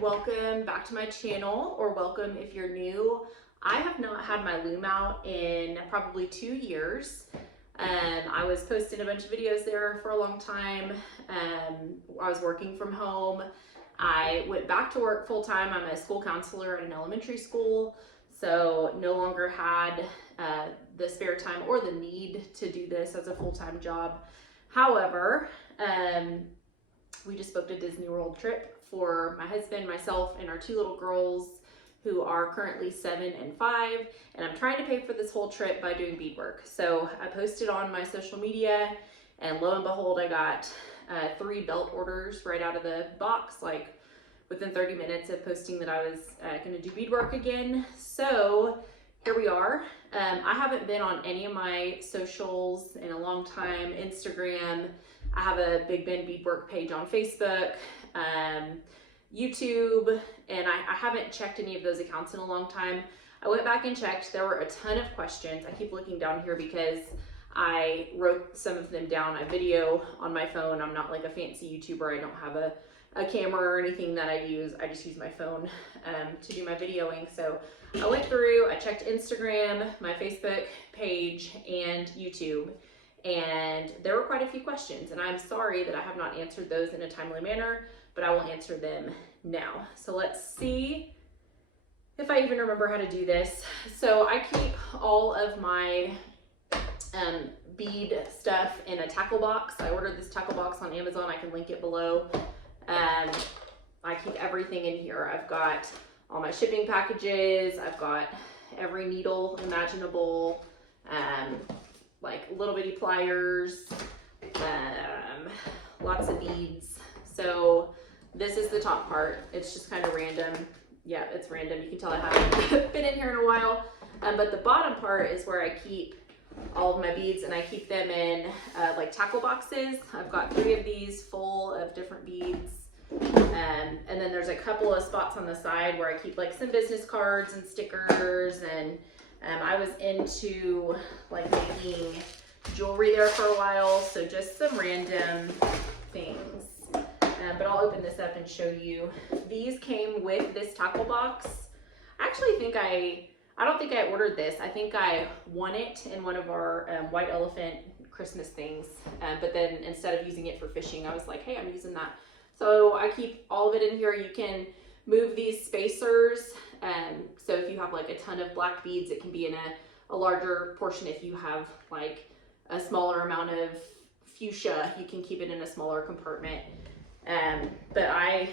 welcome back to my channel, or welcome if you're new. I have not had my loom out in probably 2 years. I was posting a bunch of videos there for a long time. I was working from home. I went back to work full-time. I'm a school counselor at an elementary school, so no longer had the spare time or the need to do this as a full-time job. However, we just booked a Disney World trip for my husband, myself, and our 2 little girls who are currently 7 and 5, and I'm trying to pay for this whole trip by doing beadwork. So I posted on my social media, and lo and behold, I got 3 belt orders right out of the box, like within 30 minutes of posting that I was going to do beadwork again. So here we are. I haven't been on any of my socials in a long time. Instagram, I have a Big Ben beadwork page on Facebook, YouTube, and I haven't checked any of those accounts in a long time. I went back and checked. There were a ton of questions. I keep looking down here because I wrote some of them down. I video on my phone. I'm not like a fancy YouTuber. I don't have a camera or anything that I use. I just use my phone to do my videoing. So I went through, I checked Instagram, my Facebook page, and YouTube, and there were quite a few questions, and I'm sorry that I have not answered those in a timely manner, but I will answer them now. So let's see if I even remember how to do this. So I keep all of my bead stuff in a tackle box. I ordered this tackle box on Amazon. I can link it below. I keep everything in here. I've got all my shipping packages. I've got every needle imaginable, like little bitty pliers, lots of beads. So this is the top part. It's just kind of random. Yeah, it's random. You can tell I haven't been in here in a while. But the bottom part is where I keep all of my beads, and I keep them in like tackle boxes. I've got 3 of these full of different beads. And then there's a couple of spots on the side where I keep like some business cards and stickers, and I was into like making jewelry there for a while, so just some random things. But I'll open this up and show you. These came with this tackle box. I actually think I don't think I ordered this. I think I won it in one of our white elephant Christmas things. But then instead of using it for fishing, I was like, hey, I'm using that. So I keep all of it in here. You can move these spacers. So if you have like a ton of black beads, it can be in a larger portion. If you have like a smaller amount of fuchsia, you can keep it in a smaller compartment. But I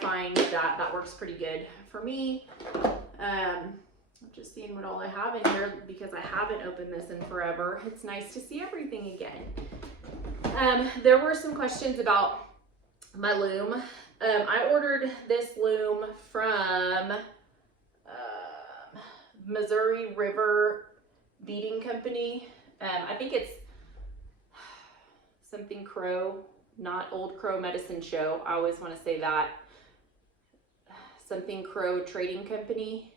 find that that works pretty good for me. I'm just seeing what all I have in here because I haven't opened this in forever. It's nice to see everything again. There were some questions about my loom. I ordered this loom from Missouri River Beading Company. I think it's something Crow, not Old Crow Medicine Show. I always want to say that. Something Crow Trading Company.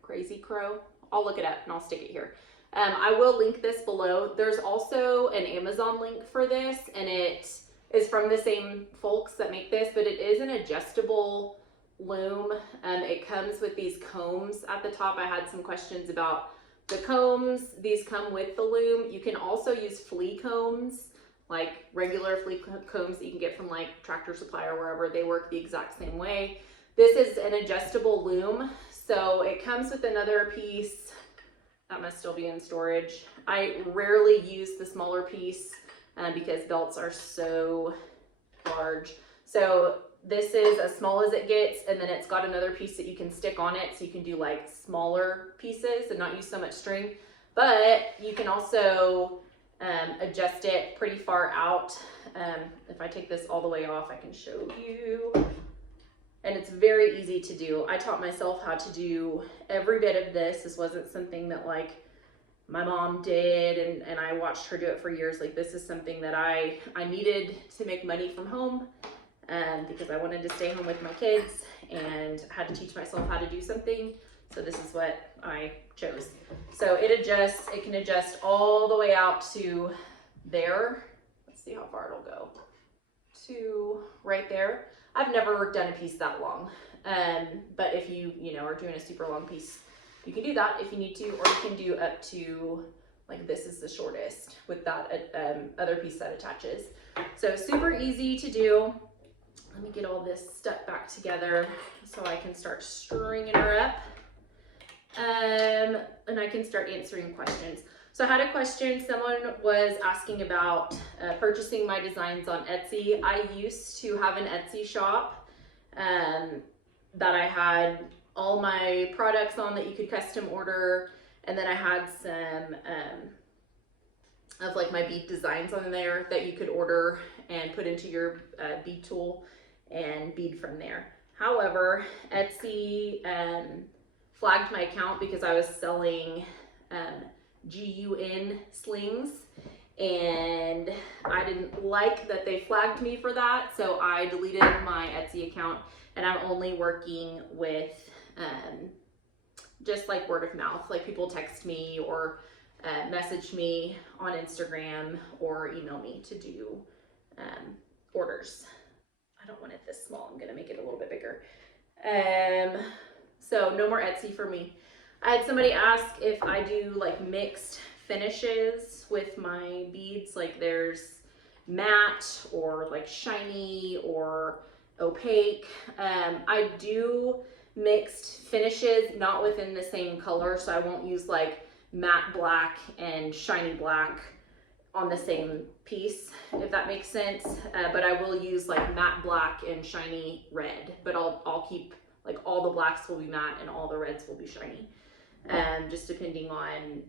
Crazy Crow. I'll look it up and I'll stick it here. I will link this below. There's also an Amazon link for this, and it is from the same folks that make this, but it is an adjustable loom. It comes with these combs at the top. I had some questions about the combs. These come with the loom. You can also use flea combs, like regular flea combs that you can get from like Tractor Supply or wherever. They work the exact same way. This is an adjustable loom. So it comes with another piece. That must still be in storage. I rarely use the smaller piece because belts are so large. So this is as small as it gets, and then it's got another piece that you can stick on it, so you can do like smaller pieces and not use so much string. But you can also adjust it pretty far out. If I take this all the way off, I can show you. And it's very easy to do. I taught myself how to do every bit of this. This wasn't something that like my mom did and I watched her do it for years. Like, this is something that I needed to make money from home because I wanted to stay home with my kids and had to teach myself how to do something. So this is what I chose. So it can adjust all the way out to there. Let's see how far it'll go. To right there. I've never done a piece that long. But if you know, are doing a super long piece, you can do that if you need to, or you can do up to, like this is the shortest with that other piece that attaches. So super easy to do. Let me get all this stuff back together so I can start stringing her up. And I can start answering questions. So I had a question, someone was asking about purchasing my designs on Etsy. I used to have an Etsy shop that I had all my products on that you could custom order. And then I had some of like my bead designs on there that you could order and put into your bead tool and bead from there. However, Etsy flagged my account because I was selling GUN slings, and I didn't like that they flagged me for that, so I deleted my Etsy account, and I'm only working with just like word of mouth, like people text me or message me on Instagram or email me to do orders. I don't want it this small, I'm gonna make it a little bit bigger. So no more Etsy for me. I had somebody ask if I do like mixed finishes with my beads, like there's matte or like shiny or opaque. I do mixed finishes, not within the same color, so I won't use like matte black and shiny black on the same piece, if that makes sense. But I will use like matte black and shiny red, but I'll keep like all the blacks will be matte and all the reds will be shiny, just depending on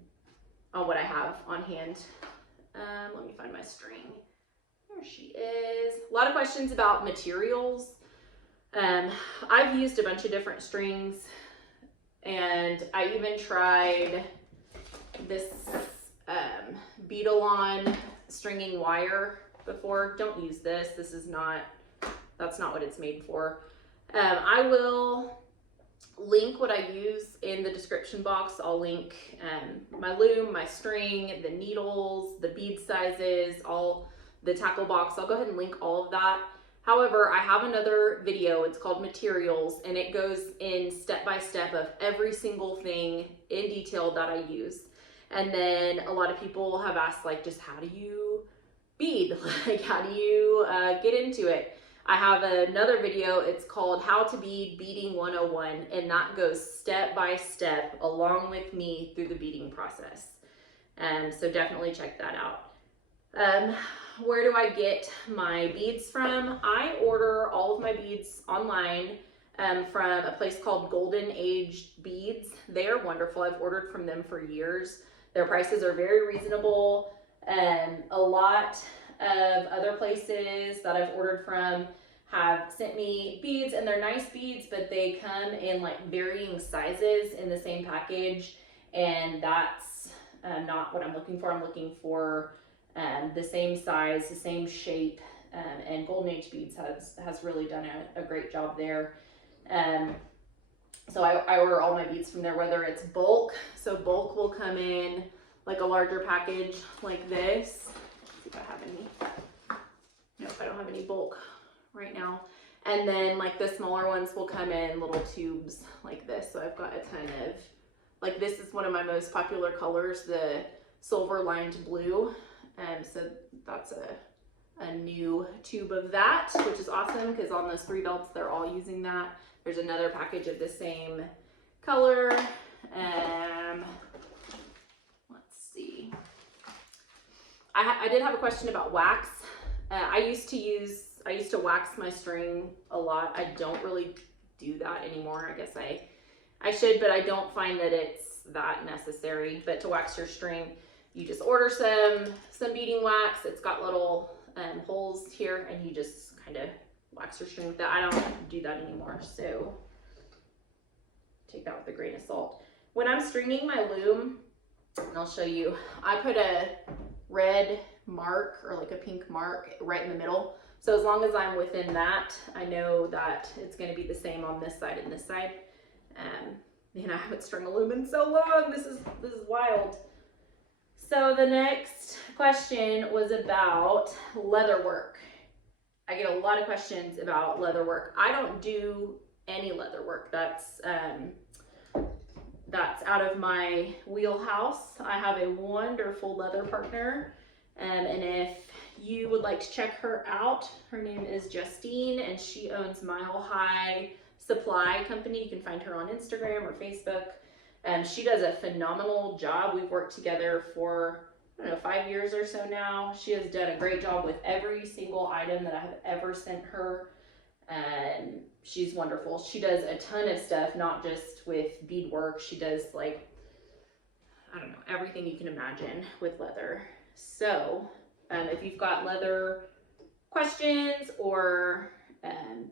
what I have on hand. Let me find my string. There she is. A lot of questions about materials. I've used a bunch of different strings, and I even tried this Beading stringing wire before. Don't use this. That's not what it's made for. I will link what I use in the description box. I'll link my loom, my string, the needles, the bead sizes, all the tackle box. I'll go ahead and link all of that. However, I have another video, it's called Materials, and it goes in step by step of every single thing in detail that I use. And then a lot of people have asked, like, just how do you bead? Like, how do you get into it? I have another video, it's called How to Bead Beading 101, and that goes step by step along with me through the beading process. So definitely check that out. Where do I get my beads from? I order all of my beads online from a place called Golden Aged Beads. They're wonderful. I've ordered from them for years. Their prices are very reasonable. A lot of other places that I've ordered from have sent me beads, and they're nice beads, but they come in like varying sizes in the same package, and that's not what I'm looking for. I'm looking for the same size, the same shape, and Golden Age Beads has really done a great job there. So I order all my beads from there, whether it's bulk. So bulk will come in like a larger package like this. Let's see if I have any. Nope, I don't have any bulk right now. And then like the smaller ones will come in little tubes like this. So I've got a ton of, like this is one of my most popular colors, the silver lined blue. So that's a new tube of that, which is awesome because on those 3 belts, they're all using that. There's another package of the same color. Let's see. I did have a question about wax. I used to wax my string a lot. I don't really do that anymore. I guess I should, but I don't find that it's that necessary. But to wax your string, you just order some beading wax. It's got little holes here, and you just kind of wax your string with that. I don't do that anymore, so take that with a grain of salt. When I'm stringing my loom, and I'll show you, I put a red mark or like a pink mark right in the middle. So as long as I'm within that, I know that it's going to be the same on this side and this side. Man, I haven't strung a loom in so long. This is wild. So the next question was about leather work. I get a lot of questions about leather work. I don't do any leather work. That's out of my wheelhouse. I have a wonderful leather partner, and if you would like to check her out, her name is Justine, and she owns Mile High Supply Company. You can find her on Instagram or Facebook. She does a phenomenal job. We've worked together for, I don't know, 5 years or so now. She has done a great job with every single item that I have ever sent her, and she's wonderful. She does a ton of stuff, not just with beadwork. She does, like, I don't know, everything you can imagine with leather. So if you've got leather questions, or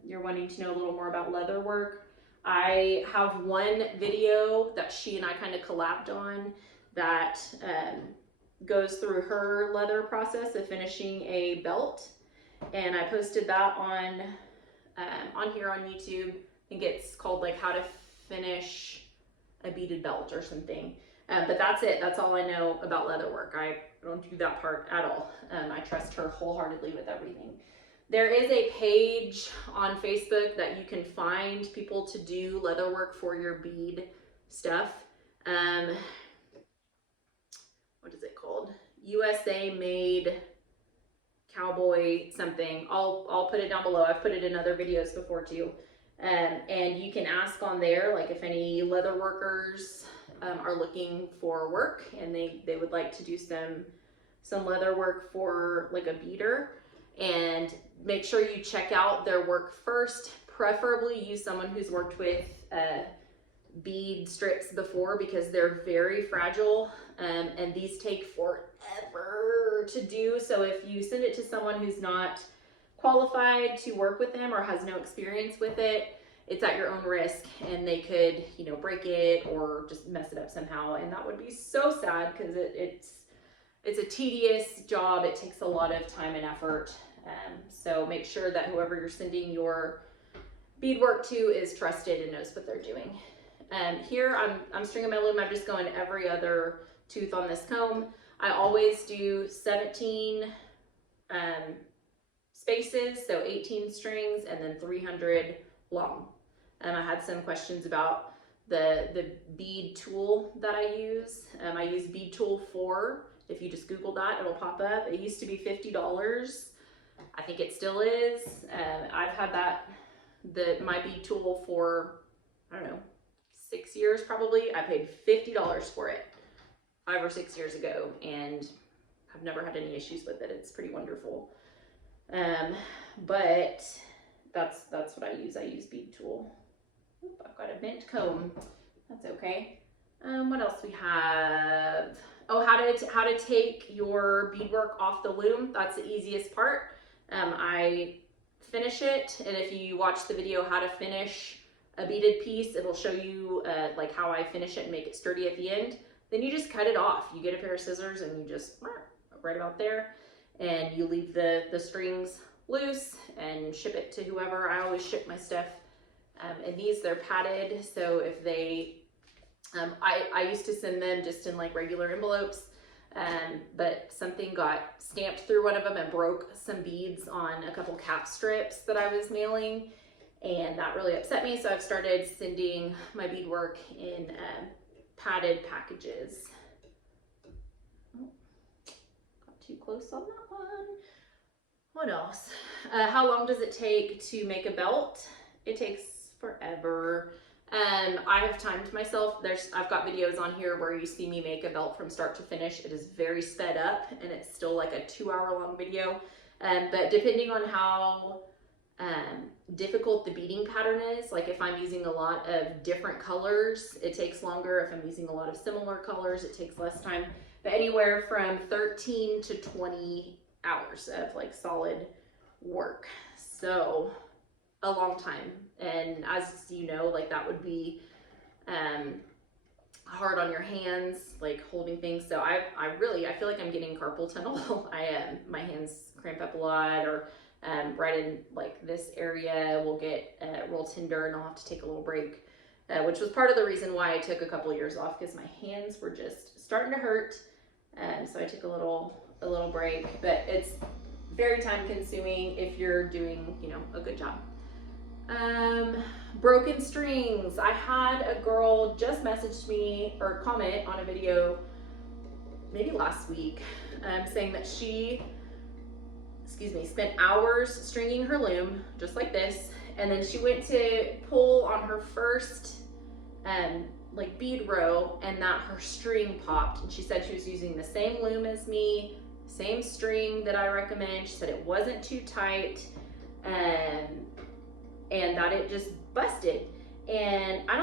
you're wanting to know a little more about leather work, I have one video that she and I kind of collabed on that goes through her leather process of finishing a belt, and I posted that on here on YouTube. I think it's called like how to finish a beaded belt or something. But that's it. That's all I know about leather work. I don't do that part at all. I trust her wholeheartedly with everything. There is a page on Facebook that you can find people to do leather work for your bead stuff. What is it called? USA Made Cowboy something. I'll put it down below. I've put it in other videos before too. And you can ask on there, like, if any leather workers are looking for work and they would like to do some leather work for like a beater. And make sure you check out their work first. Preferably use someone who's worked with bead strips before, because they're very fragile, and these take forever to do. So if you send it to someone who's not qualified to work with them or has no experience with it, it's at your own risk, and they could, you know, break it or just mess it up somehow, and that would be so sad, because it's a tedious job. It takes a lot of time and effort. So make sure that whoever you're sending your beadwork to is trusted and knows what they're doing. Here I'm stringing my loom. I'm just going every other tooth on this comb. I always do 17 spaces, so 18 strings, and then 300 long. I had some questions about the bead tool that I use. I use Bead Tool 4. If you just Google that, it'll pop up. It used to be $50. I think it still is. I've had my bead tool for, I don't know, 6 years probably. I paid $50 for it 5 or 6 years ago, and I've never had any issues with it. It's pretty wonderful. But that's what I use. I use Bead Tool. Oop, I've got a bent comb. That's okay. What else we have? Oh, how to take your beadwork off the loom. That's the easiest part. I finish it, and if you watch the video how to finish a beaded piece, it'll show you like how I finish it and make it sturdy at the end. Then you just cut it off. You get a pair of scissors and you just right about there, and you leave the strings loose and ship it to whoever. I always ship my stuff and these, they're padded, so if they I used to send them just in like regular envelopes, but something got stamped through one of them and broke some beads on a couple cap strips that I was mailing, and that really upset me. So I've started sending my beadwork in padded packages. Oh, got too close on that one. What else? How long does it take to make a belt? It takes forever. I have timed myself. I've got videos on here where you see me make a belt from start to finish. It is very sped up, and it's still like a 2-hour-long video. But depending on how difficult the beading pattern is, like if I'm using a lot of different colors, it takes longer. If I'm using a lot of similar colors, it takes less time. But anywhere from 13 to 20 hours of like solid work. So a long time. And as you know, like that would be hard on your hands, like holding things. So I feel like I'm getting carpal tunnel. My hands cramp up a lot, or right in like this area will get real tender, and I'll have to take a little break, which was part of the reason why I took a couple of years off, because my hands were just starting to hurt. So I took a little break, but it's very time consuming if you're doing, you know, a good job. Broken strings. I had a girl just message me or comment on a video maybe last week, saying that she, spent hours stringing her loom just like this, and then she went to pull on her first like bead row, and that her string popped, and she said she was using the same loom as me, same string that I recommend. She said it wasn't too tight, and that it just busted. And I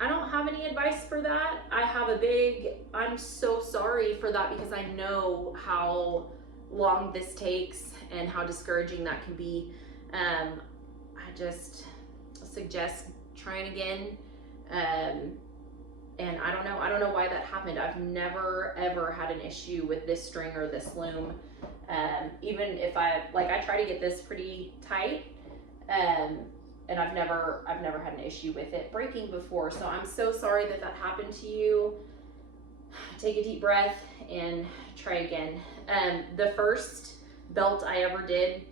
don't have any advice for that. I have a big, I'm so sorry for that, because I know how long this takes and how discouraging that can be. I just suggest trying again. And I don't know why that happened. I've never ever had an issue with this string or this loom. Even if I try to get this pretty tight, and I've never had an issue with it breaking before. So I'm so sorry that happened to you. Take a deep breath and try again. The first belt I ever did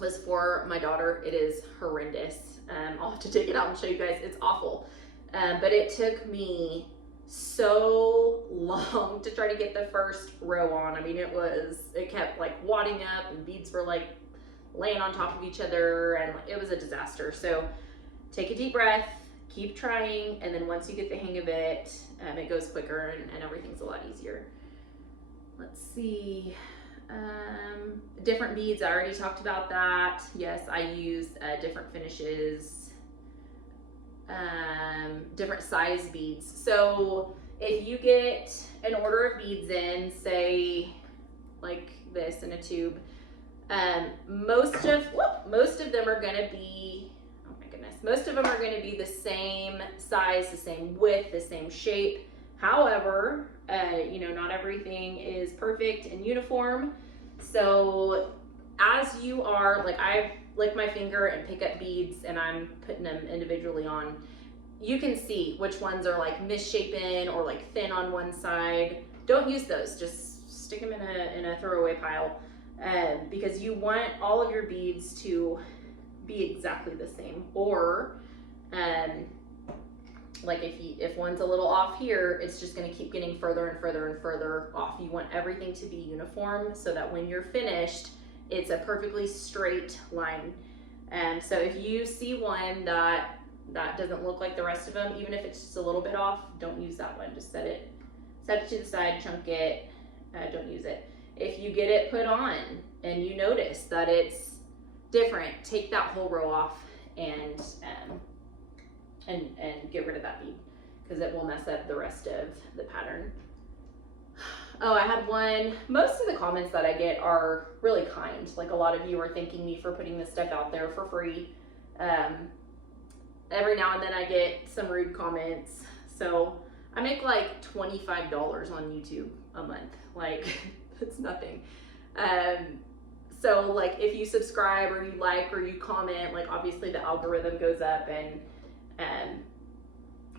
was for my daughter. It is horrendous. I'll have to take it out and show you guys. It's awful. But it took me so long to try to get the first row on. I mean, it kept like wadding up, and beads were like laying on top of each other, and it was a disaster. So take a deep breath, keep trying, and then once you get the hang of it, it goes quicker, and everything's a lot easier. Let's see. Different beads, I already talked about that. Yes, I use different finishes, different size beads. So if you get an order of beads in, say like this in a tube, most of them are going to be, oh my goodness, most of them are going to be the same size, the same width, the same shape. However, you know, not everything is perfect and uniform. So as you are, like, I lick my finger and pick up beads and I'm putting them individually on, you can see which ones are like misshapen or like thin on one side. Don't use those, just stick them in a throwaway pile, because you want all of your beads to be exactly the same. Or like if one's a little off here, it's just going to keep getting further and further and further off. You want everything to be uniform so that when you're finished, it's a perfectly straight line. So if you see one that doesn't look like the rest of them, even if it's just a little bit off, don't use that one. Just set it to the side, chunk it, don't use it. If you get it put on and you notice that it's different, take that whole row off and get rid of that bead, because it will mess up the rest of the pattern. Oh, I had one. Most of the comments that I get are really kind. Like, a lot of you are thanking me for putting this stuff out there for free. Every now and then I get some rude comments. So I make like $25 on YouTube a month. Like, it's nothing. So like, if you subscribe or you like or you comment, like, obviously the algorithm goes up, and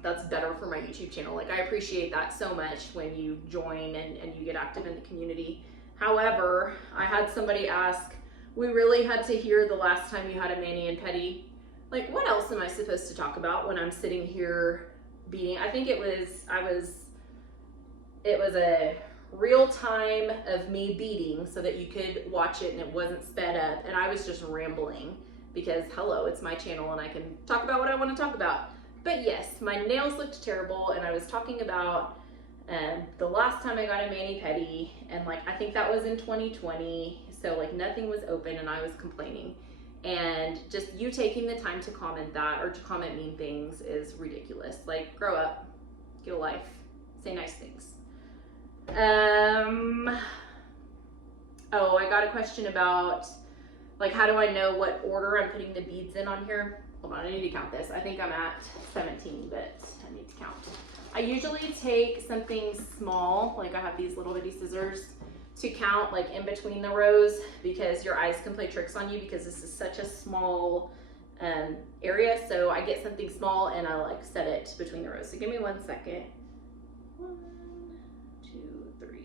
that's better for my YouTube channel. Like, I appreciate that so much when you join and you get active in the community. However, I had somebody ask, we really had to hear the last time you had a mani and pedi. Like, what else am I supposed to talk about when I'm sitting here beading? I think it was a real time of me beading so that you could watch it and it wasn't sped up, and I was just rambling because, hello, it's my channel and I can talk about what I want to talk about. But yes, my nails looked terrible, and I was talking about the last time I got a mani-pedi, and like, I think that was in 2020, so like nothing was open and I was complaining. And just you taking the time to comment that or to comment mean things is ridiculous. Like, grow up, get a life, say nice things. Oh, I got a question about, like, how do I know what order I'm putting the beads in on here? Hold on, I need to count this. I think I'm at 17, but I need to count. I usually take something small, like I have these little bitty scissors, to count like in between the rows, because your eyes can play tricks on you because this is such a small area. So I get something small and I like set it between the rows. So give me 1 second. 1, 2, 3, 4, 5,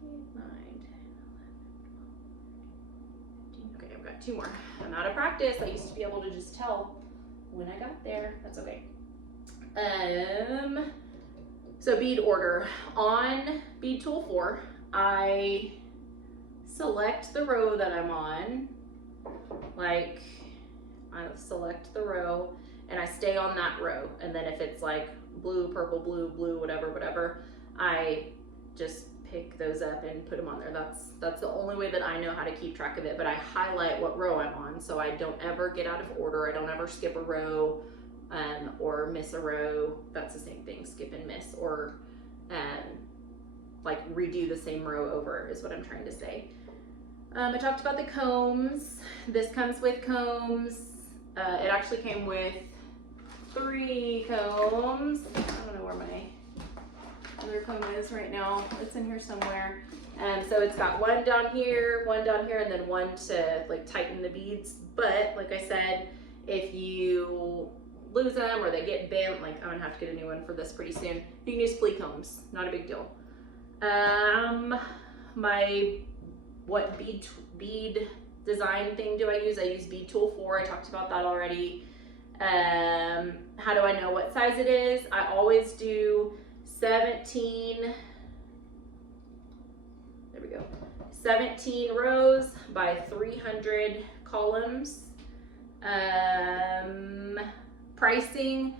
6, 7, 8, 9, 10, 11, Okay, I've got 2 more. I'm out of practice. I used to be able to just tell when I got there. That's okay. So bead order. On bead tool 4, I select the row that I'm on. Like, I select the row and I stay on that row. And then if it's like blue, purple, blue, whatever, I just pick those up and put them on there. That's the only way that I know how to keep track of it, but I highlight what row I'm on so I don't ever get out of order. I don't ever skip a row or miss a row. That's the same thing, skip and miss, or like redo the same row over is what I'm trying to say. I talked about the combs. This comes with combs. It actually came with 3 combs. I don't know where my other comb is right now. It's in here somewhere. So it's got one down here, and then one to like tighten the beads. But like I said, if you lose them or they get bent, like I'm gonna have to get a new one for this pretty soon, you can use flea combs, not a big deal. What bead design thing do I use? I use bead tool 4. I talked about that already. How do I know what size it is? I always do 17 rows by 300 columns. Pricing,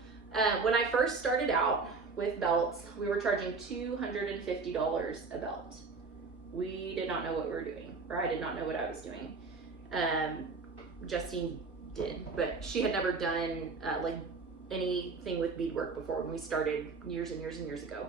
when I first started out with belts, we were charging $250 a belt. We did not know what we were doing, or I did not know what I was doing. Justine did, but she had never done like anything with beadwork before when we started years and years ago.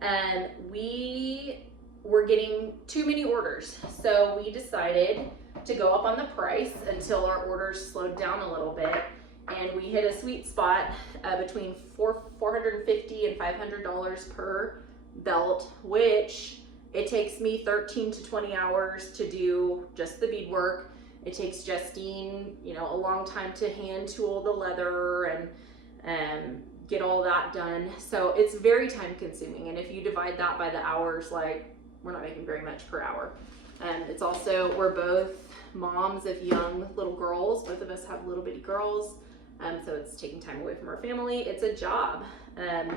And we were getting too many orders, so we decided to go up on the price until our orders slowed down a little bit, and we hit a sweet spot between $450 and $500 per belt, which it takes me 13 to 20 hours to do just the beadwork. It takes Justine, you know, a long time to hand tool the leather and get all that done. So it's very time consuming. And if you divide that by the hours, like, we're not making very much per hour. It's also, we're both moms of young little girls. Both of us have little bitty girls. So it's taking time away from our family. It's a job. And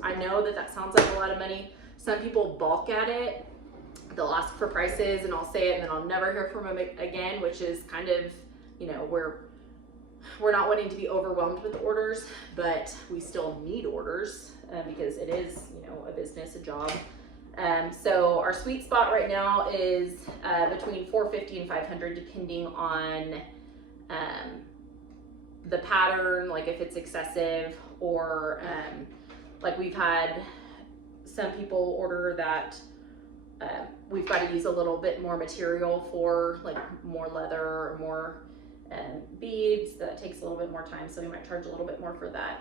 I know that that sounds like a lot of money. Some people balk at it. They'll ask for prices and I'll say it and then I'll never hear from them again, which is kind of, you know, we're not wanting to be overwhelmed with orders, but we still need orders because it is, you know, a business, a job. So our sweet spot right now is between $450 and $500, depending on the pattern, like if it's excessive, or like we've had some people order that we've got to use a little bit more material for, like more leather or more beads. That takes a little bit more time, so we might charge a little bit more for that.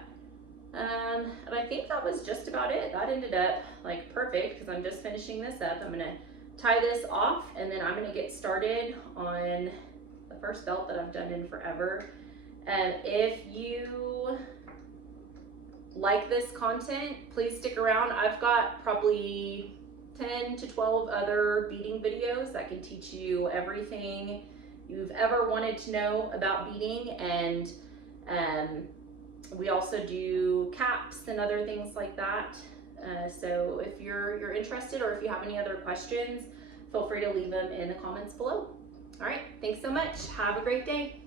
And I think that was just about it. That ended up like perfect because I'm just finishing this up. I'm gonna tie this off and then I'm gonna get started on the first belt that I've done in forever. And if you like this content, please stick around. I've got probably 10 to 12 other beading videos that can teach you everything you've ever wanted to know about beading. And we also do caps and other things like that. So if you're interested, or if you have any other questions, feel free to leave them in the comments below. All right, thanks so much. Have a great day.